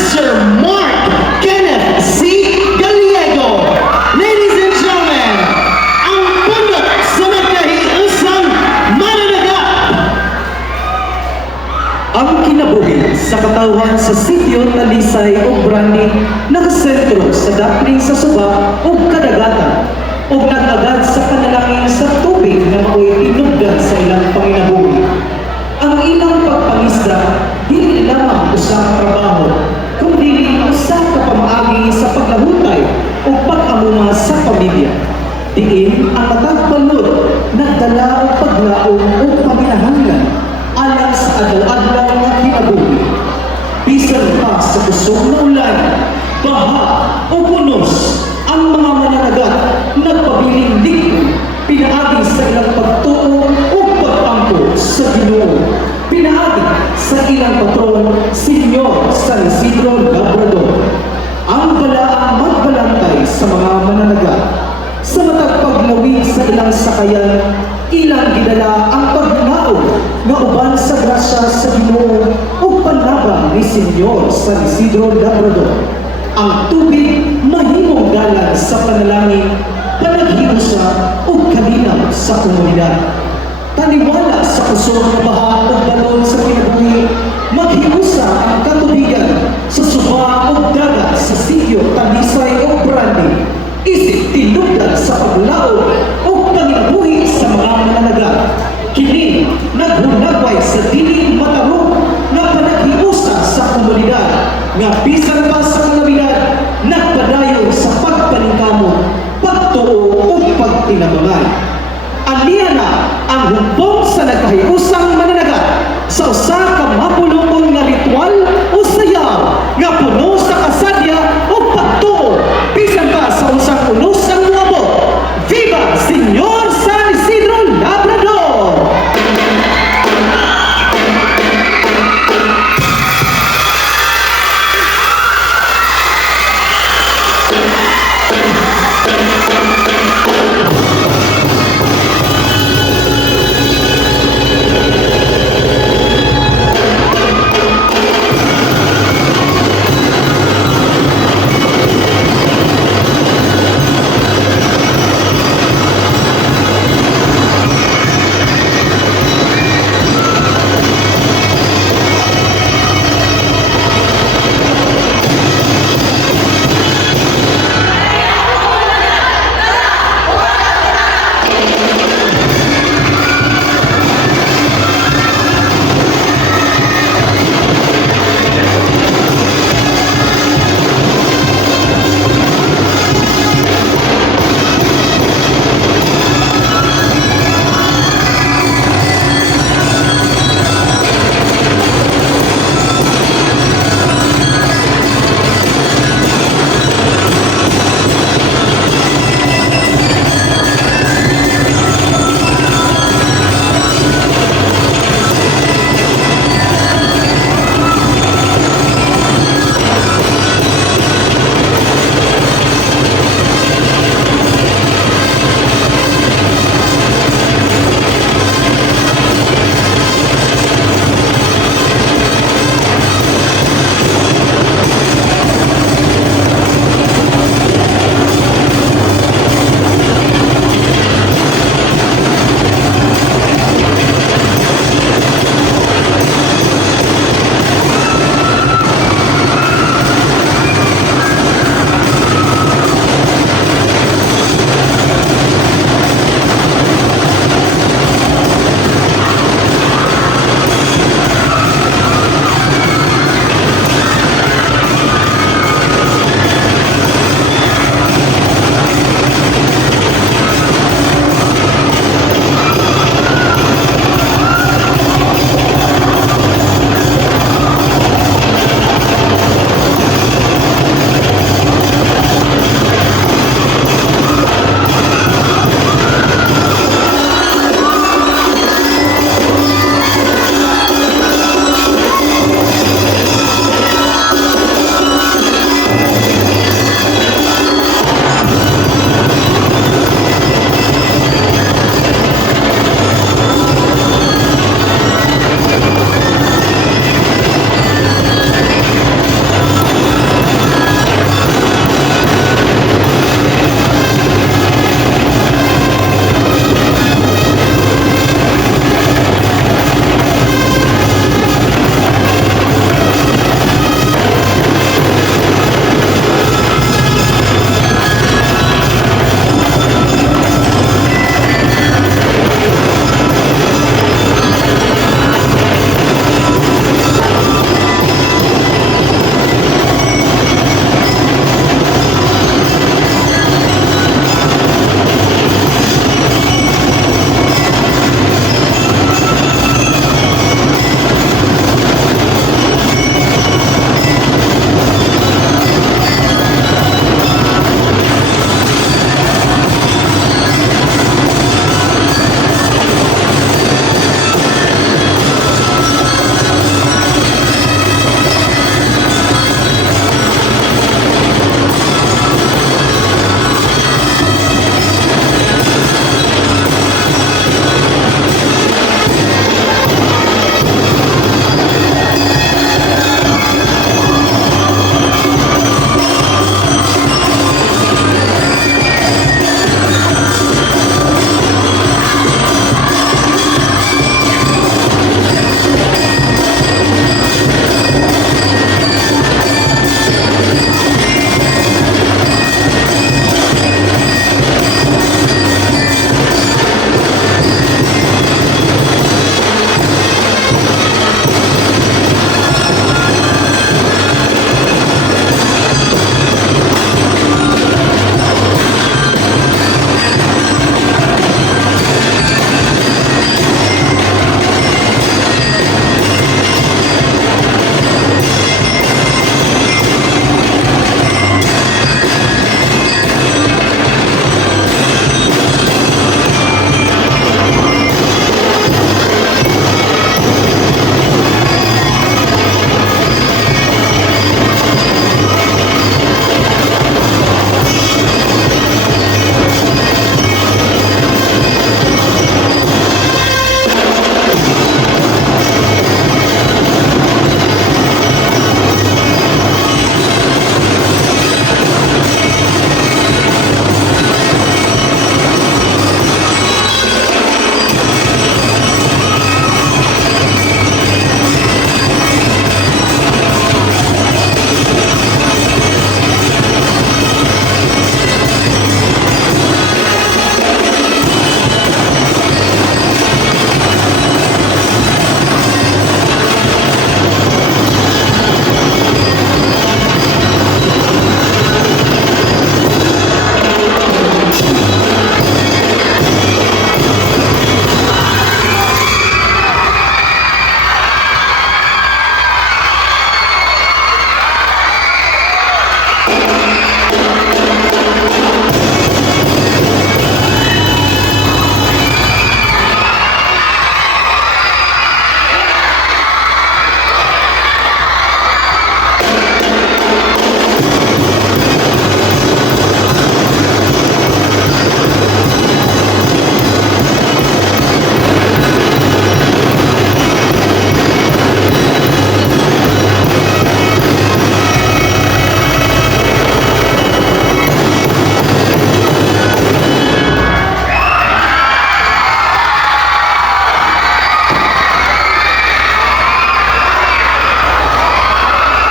Mr. Mark Kenneth C. Gallego. Ladies and gentlemen, ang pundok sa nagkahiusang mananagat. Ang kinabuhi sa katawan sa sitio Talisay o Brandi nakasentro sa dapling sa suba o kadagatan o nag-agad sa panalangin sa tubig na mao'y tinugdan sa ilang panginabuhi. Ang ilang pagpangisda, hindi lamang usang trabaho, kundi usang kapamaagi sa paglahutay o pag-amuma sa pamilya. Diin ang matagbalod, nagdala o paglaong o paminahanglan alang sa adlaw-adlaw na kinabuhi. Bisan pa sa kusog na ulan, baha o punos, ang mga mananagat nagpabiling likod, pinaagi sa ilang pagtuo o pagtampo sa Ginoo. Pinaagi sa ilang patron, Senyor San Isidro Labrador. Ang balaang magbalantay sa mga mananagat. Sa matag paglawig sa ilang sakayan, ilang gidala ang pagnaog nga uban sa grasya sa Ginoo o panabang ni Senyor San Isidro Labrador. Ang tubig mahimong dalan sa panalangin, panaghiusa o kalinaw sa komunidad. Taniwala sa kusog na baha o balon sa kinabuhi, maghiusa ang katubigan sa suba o dagat sa sitio Talisay o Brandi. Isip tinugdan sa paglaog o panginabuhi sa mga mananagat. Kini naghunagway sa dili matarong na panaghiusa sa komunidad nga bisan pa sa kalamidad nagpadayon sa pagpaningkamot, pagtuo o pagtinabangan. Aliya na ang humpong sa nagkahiusang mananagat sa usa ka mapulungon nga ritual o sayaw nga puno sa kasadya o pagtuo bisan pa sa usang unos ang muabot. Viva Senyor San Isidro Labrador!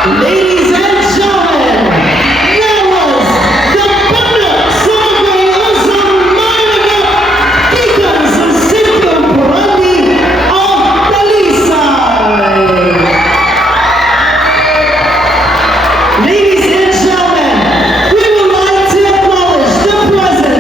Ladies